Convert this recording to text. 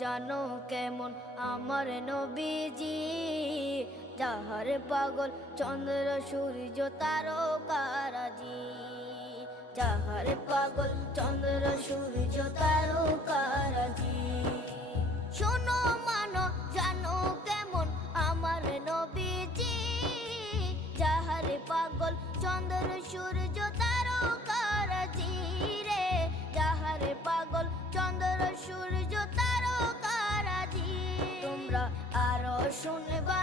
জানো কেমন আমার নবীজি, যাহার পাগল চন্দ্র সূর্য তারকারাজি, যাহার পাগল চন্দ্র সূর্য তারকারাজি। শোনো মানো জানো কেমন আমার নবীজি, যাহার পাগল চন্দ্র সূর্য তারকারাজি রে, যাহার পাগল চন্দ্র সূর্য তারকারাজি। তোমরা আরো শুনবা